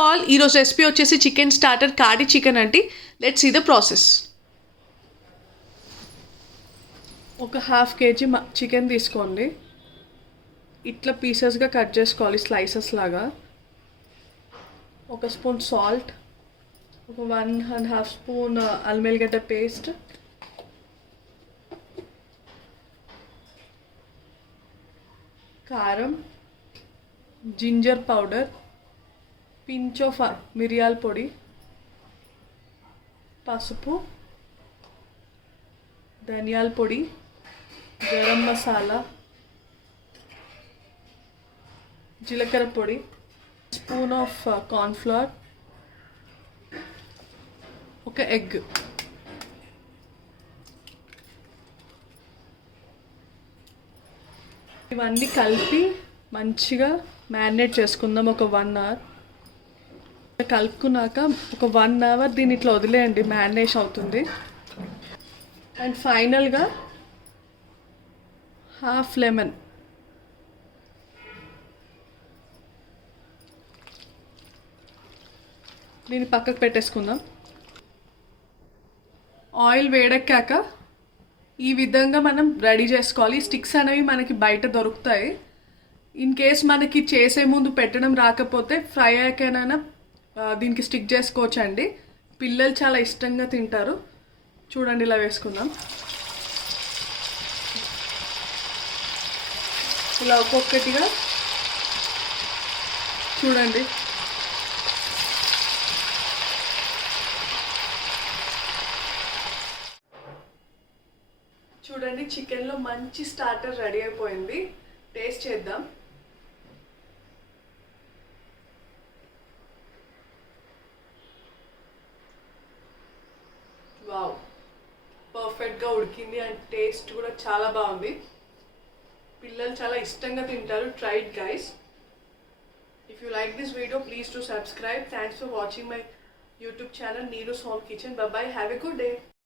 All, ఈరోజు recipe వచ్చేసి chicken starter కాడి చికెన్ అండి. Let's see the process. ఒక హాఫ్ కేజీ చికెన్ తీసుకోండి. ఇట్లా పీసెస్గా కట్ చేసుకోవాలి, స్లైసెస్ లాగా. ఒక స్పూన్ సాల్ట్, ఒక 1.5 స్పూన్ అల్లం వెల్లిగడ్డ పేస్ట్, కారం, జింజర్ పౌడర్, పించ్ ఆఫ్ మిరియాల పొడి, పసుపు, ధనియాల పొడి, గరం మసాలా, జీలకర్ర పొడి, స్పూన్ ఆఫ్ కార్న్ఫ్లవర్, ఒక ఎగ్. ఇవన్నీ కలిపి మంచిగా మ్యారినేట్ చేసుకుందాం ఒక 1 అవర్. కలుపుకున్నాక ఒక 1 అవర్ దీన్ని ఇట్లా వదిలేయండి, మ్యారినేషన్ అవుతుంది. అండ్ ఫైనల్గా హాఫ్ లెమన్, దీన్ని పక్కకు పెట్టేసుకుందాం. ఆయిల్ వేడెక్కాక ఈ విధంగా మనం రెడీ చేసుకోవాలి. స్టిక్స్ అనేవి మనకి బయట దొరుకుతాయి. ఇన్ కేస్ మనకి చేసే ముందు పెట్టడం రాకపోతే ఫ్రై అయ్యాకైనా దీనికి స్టిక్ చేసుకోవచ్చు అండి. పిల్లలు చాలా ఇష్టంగా తింటారు. చూడండి, ఇలా వేసుకుందాం. ఇలా ఒక్కొక్కటిగా చూడండి. చూడండి, చికెన్లో మంచి స్టార్టర్ రెడీ అయిపోయింది. టేస్ట్ చేద్దాం. వావ్, పర్ఫెక్ట్గా ఉడికింది అండ్ టేస్ట్ కూడా చాలా బాగుంది. పిల్లలు చాలా ఇష్టంగా తింటారు. Try it guys. If you like this video, please to subscribe. Thanks for watching my YouTube channel Neeru's Home Kitchen. Bye bye. Have a good day.